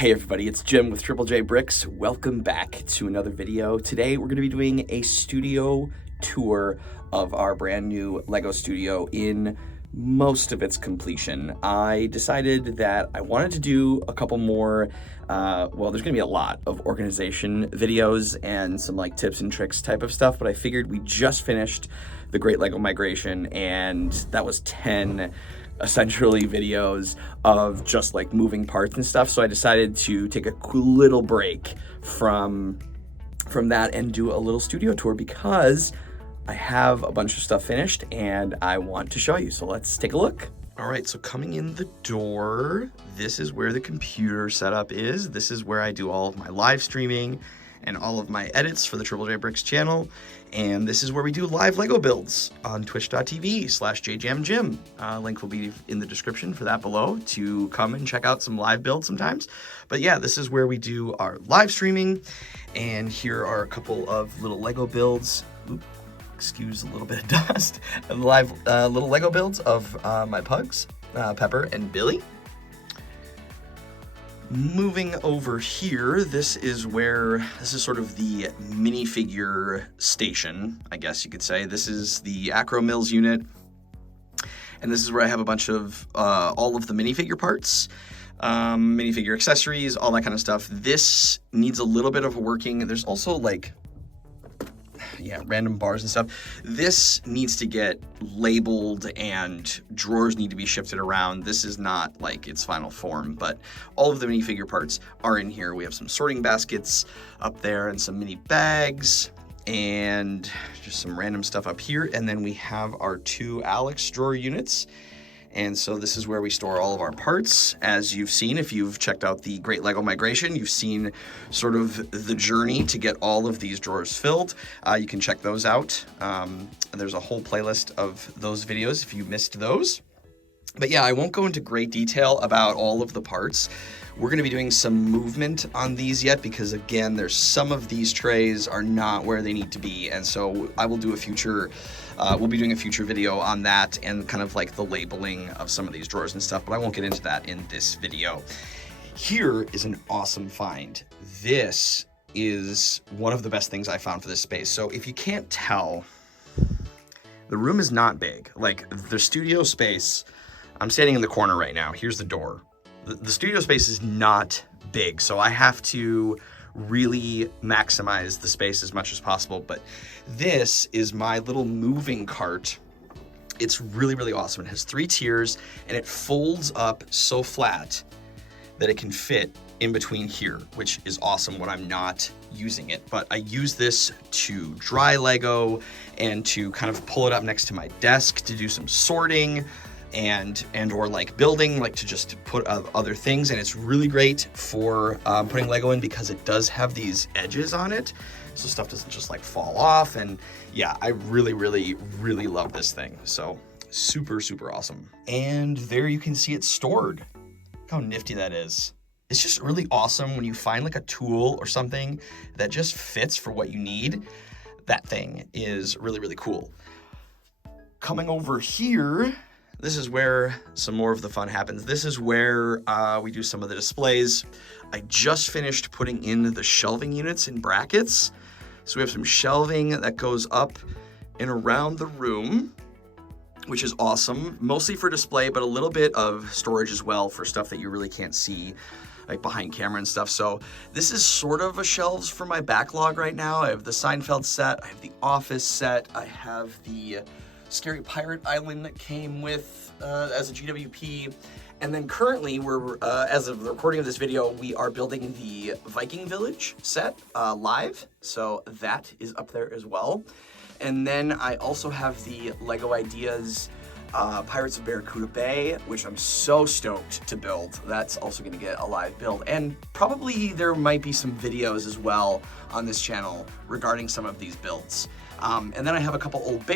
Hey everybody, it's Jim with Triple J Bricks. Welcome back to another video. Today we're going to be doing a studio tour of our brand new Lego studio in most of its completion. I decided that I wanted to do a couple more, there's going to be a lot of organization videos and some like tips and tricks type of stuff, but I figured we just finished the Great Lego Migration and that was 10 essentially videos of just like moving parts and stuff. So I decided to take a cool little break from that and do a little studio tour because I have a bunch of stuff finished and I want to show you. So let's take a look. All right, so coming in the door, this is where the computer setup is. This is where I do all of my live streaming and all of my edits for the Triple J Bricks channel. And this is where we do live Lego builds on twitch.tv/jjamjim. Link will be in the description for that below to come and check out some live builds sometimes. But yeah, this is where we do our live streaming. And here are a couple of little Lego builds. Oop, excuse a little bit of dust. Live little Lego builds of my pugs, Pepper and Billy. Moving over here, this is sort of the minifigure station, I guess you could say. This is the Acro Mills unit, and this is where I have a bunch of all of the minifigure parts, minifigure accessories, all that kind of stuff. This needs a little bit of working. There's also like, random bars and stuff. This needs to get labeled and drawers need to be shifted around. This is not like its final form, but all of the minifigure parts are in here. We have some sorting baskets up there and some mini bags and just some random stuff up here. And then we have our two Alex drawer units. And so this is where we store all of our parts. As you've seen, if you've checked out the Great Lego Migration, you've seen sort of the journey to get all of these drawers filled. You can check those out. There's a whole playlist of those videos if you missed those. But yeah, I won't go into great detail about all of the parts. We're going to be doing some movement on these yet because, again, there's some of these trays are not where they need to be. And so I will do we'll be doing a future video on that and kind of like the labeling of some of these drawers and stuff, but I won't get into that in this video. Here is an awesome find. This is one of the best things I found for this space. So if you can't tell, the room is not big. Like the studio space, I'm standing in the corner right now. Here's the door. The studio space is not big, so I have to really maximize the space as much as possible. But this is my little moving cart. It's really, really awesome. It has 3 tiers and it folds up so flat that it can fit in between here, which is awesome when I'm not using it. But I use this to dry Lego and to kind of pull it up next to my desk to do some sorting and or like building, like to just put other things. And it's really great for putting Lego in because it does have these edges on it, so stuff doesn't just like fall off. And yeah, I really, really, really love this thing. So super, super awesome. And there you can see it stored. Look how nifty that is. It's just really awesome when you find like a tool or something that just fits for what you need. That thing is really, really cool. Coming over here, this is where some more of the fun happens. This is where we do some of the displays. I just finished putting in the shelving units in brackets. So we have some shelving that goes up and around the room, which is awesome. Mostly for display, but a little bit of storage as well for stuff that you really can't see, like behind camera and stuff. So this is sort of a shelves for my backlog right now. I have the Seinfeld set, I have the Office set, I have the Scary Pirate Island that came with as a GWP. And then currently we're, as of the recording of this video, we are building the Viking Village set live. So that is up there as well. And then I also have the Lego Ideas Pirates of Barracuda Bay, which I'm so stoked to build. That's also gonna get a live build. And probably there might be some videos as well on this channel regarding some of these builds. And then I have a couple old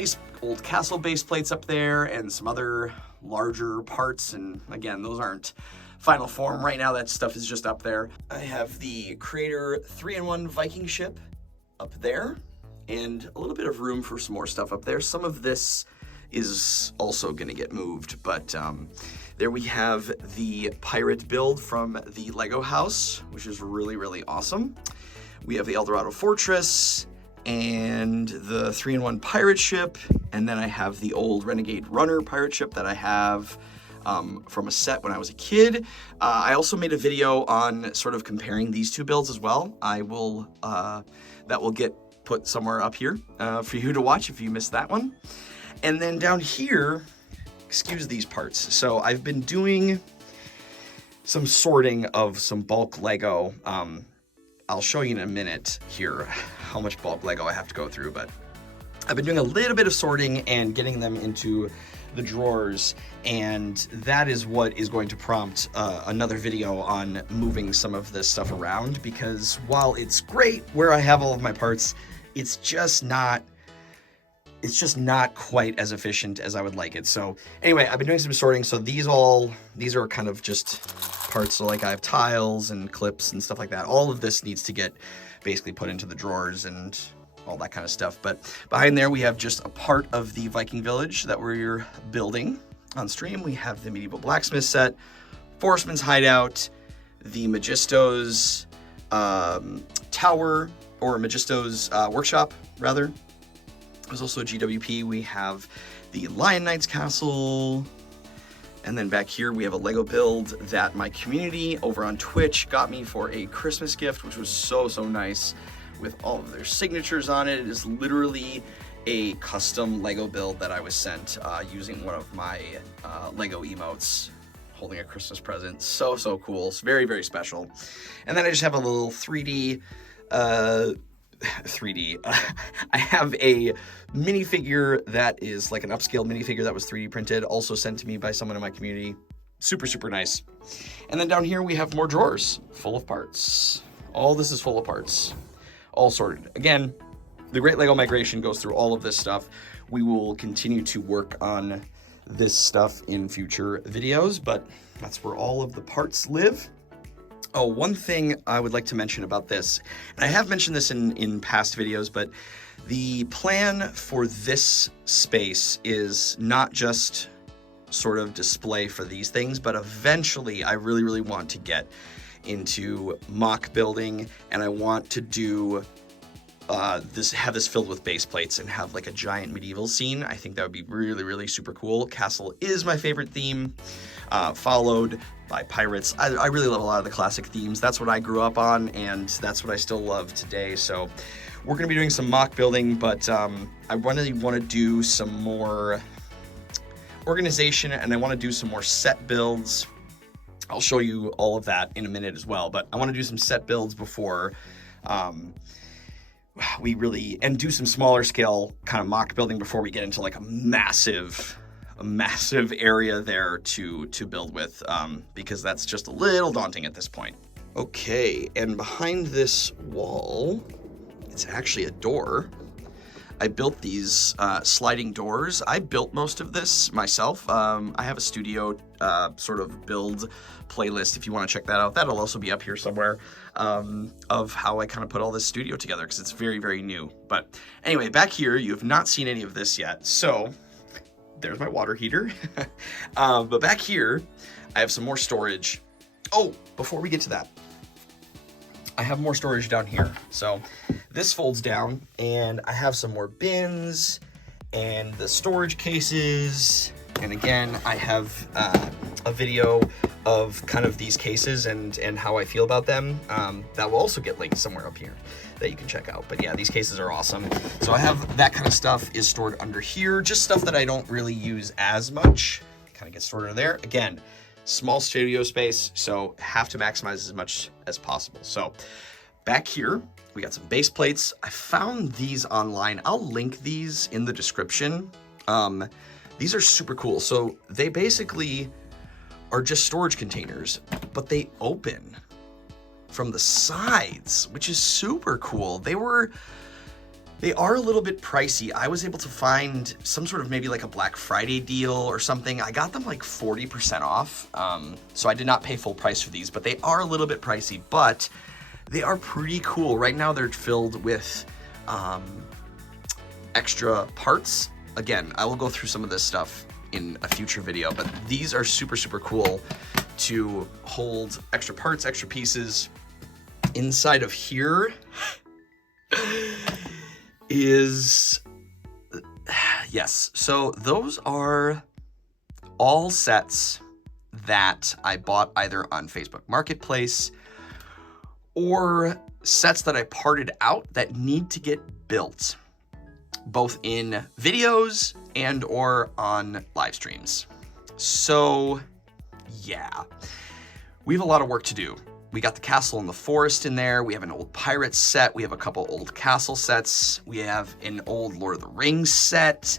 castle base plates up there and some other larger parts. And again, those aren't final form right now. That stuff is just up there. I have the Creator 3-in-1 Viking ship up there and a little bit of room for some more stuff up there. Some of this is also going to get moved. But there we have the pirate build from the Lego house, which is really, really awesome. We have the Eldorado Fortress and the 3-in-1 pirate ship. And then I have the old Renegade Runner pirate ship that I have from a set when I was a kid. I also made a video on sort of comparing these two builds as well. I will, that will get put somewhere up here for you to watch if you missed that one. And then down here, excuse these parts. So I've been doing some sorting of some bulk Lego. I'll show you in a minute here how much bulk Lego I have to go through, but I've been doing a little bit of sorting and getting them into the drawers, and that is what is going to prompt another video on moving some of this stuff around, because while it's great where I have all of my parts, it's just not quite as efficient as I would like it. So anyway, I've been doing some sorting. So these are kind of just parts. So like I have tiles and clips and stuff like that. All of this needs to get basically put into the drawers and all that kind of stuff. But behind there, we have just a part of the Viking village that we're building on stream. We have the medieval blacksmith set, Forestman's hideout, the Magisto's tower, or Magisto's workshop, rather. There's also a GWP. We have the Lion Knight's castle. And then back here, we have a Lego build that my community over on Twitch got me for a Christmas gift, which was so, so nice, with all of their signatures on it. It is literally a custom Lego build that I was sent using one of my Lego emotes, holding a Christmas present. So, so cool. It's very, very special. And then I just have a little 3D, I have a minifigure that is like an upscale minifigure that was 3D printed, also sent to me by someone in my community. Super, super nice. And then down here we have more drawers full of parts. All this is full of parts, all sorted. Again, the Great Lego Migration goes through all of this stuff. We will continue to work on this stuff in future videos, but that's where all of the parts live. Oh, one thing I would like to mention about this, and I have mentioned this in past videos, but the plan for this space is not just sort of display for these things, but eventually I really, really want to get into mock building, and I want to do have this filled with base plates and have like a giant medieval scene. I think that would be really, really super cool. Castle is my favorite theme, followed by pirates. I really love a lot of the classic themes. That's what I grew up on, and that's what I still love today. So we're going to be doing some mock building, but I really want to do some more organization, and I want to do some more set builds. I'll show you all of that in a minute as well, but I want to do some set builds before and do some smaller scale kind of mock building before we get into like a massive area there to build with, because that's just a little daunting at this point. Okay, and behind this wall, it's actually a door. I built these sliding doors. I built most of this myself. I have a studio sort of build playlist if you want to check that out. That'll also be up here somewhere, of how I kind of put all this studio together, because it's very, very new. But anyway, back here, you have not seen any of this yet. So there's my water heater. But back here, I have some more storage. Oh, before we get to that, I have more storage down here. So this folds down, and I have some more bins and the storage cases. And again, I have a video of kind of these cases and how I feel about them. That will also get linked somewhere up here that you can check out. But yeah, these cases are awesome. So I have that kind of stuff is stored under here. Just stuff that I don't really use as much. Kind of gets stored under there. Again, small studio space, so have to maximize as much as possible. So back here, we got some base plates. I found these online. I'll link these in the description. These are super cool. So they basically are just storage containers, but they open from the sides, which is super cool. They are a little bit pricey. I was able to find some sort of maybe like a Black Friday deal or something. I got them like 40% off. So I did not pay full price for these, but they are a little bit pricey, but they are pretty cool. Right now they're filled with extra parts again, I will go through some of this stuff in a future video, but these are super, super cool to hold extra parts, extra pieces. Inside of here is, yes, so those are all sets that I bought either on Facebook Marketplace or sets that I parted out that need to get built, both in videos and or on live streams. So yeah, we have a lot of work to do. We got the castle in the forest in there. We have an old pirate set. We have a couple old castle sets. We have an old Lord of the Rings set.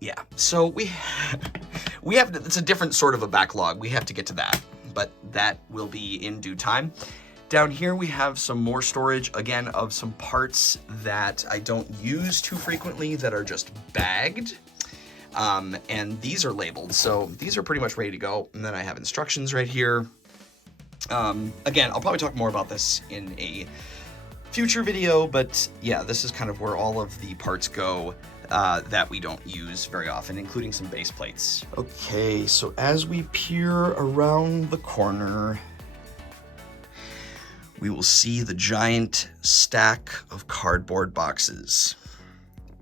Yeah, so we have, it's a different sort of a backlog. We have to get to that, but that will be in due time. Down here we have some more storage, again, of some parts that I don't use too frequently that are just bagged. And these are labeled, so these are pretty much ready to go. And then I have instructions right here. Again, I'll probably talk more about this in a future video, but yeah, this is kind of where all of the parts go that we don't use very often, including some base plates. Okay, so as we peer around the corner, we will see the giant stack of cardboard boxes.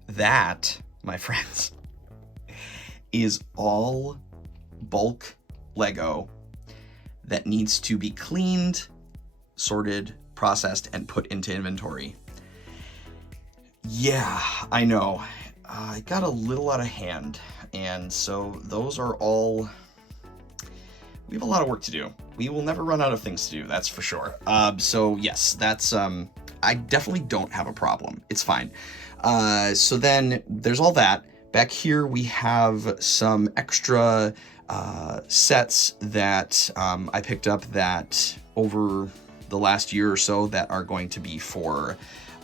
That, my friends, is all bulk Lego that needs to be cleaned, sorted, processed, and put into inventory. Yeah, I know. I got a little out of hand, and so those are all... We have a lot of work to do. We will never run out of things to do, that's for sure. So yes, that's... I definitely don't have a problem. It's fine. So then there's all that. Back here we have some extra sets that I picked up that over the last year or so that are going to be for...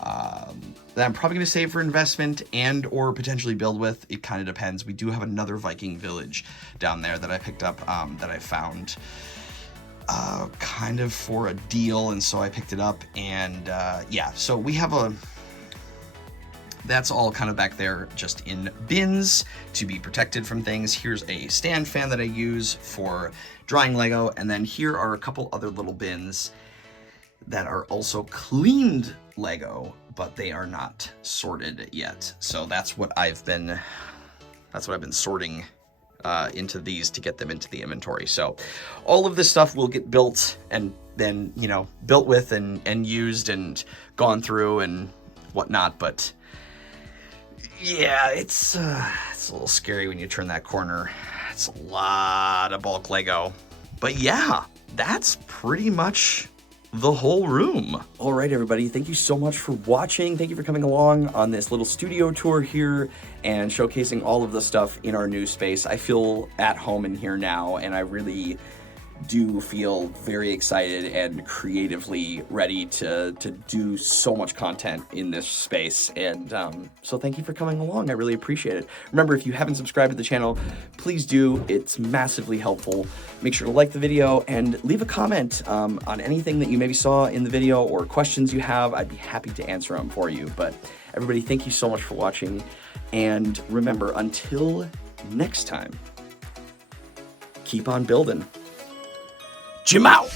that I'm probably going to save for investment and or potentially build with. It kind of depends. We do have another Viking village down there that I picked up that I found kind of for a deal, and so I picked it up. And yeah, so we have a... That's all kind of back there just in bins to be protected from things. Here's a stand fan that I use for drying Lego, and then here are a couple other little bins that are also cleaned Lego, but they are not sorted yet. So that's what I've been sorting into these to get them into the inventory. So all of this stuff will get built and then, you know, built with and used and gone through and whatnot. But yeah, it's a little scary when you turn that corner. It's a lot of bulk Lego. But yeah, that's pretty much the whole room. All right, everybody, thank you so much for watching. Thank you for coming along on this little studio tour here and showcasing all of the stuff in our new space. I feel at home in here now, and I really do feel very excited and creatively ready to do so much content in this space. And so thank you for coming along. I really appreciate it. Remember, if you haven't subscribed to the channel, please do. It's massively helpful. Make sure to like the video and leave a comment on anything that you maybe saw in the video or questions you have. I'd be happy to answer them for you. But everybody, thank you so much for watching. And remember, until next time, keep on building. Jim out!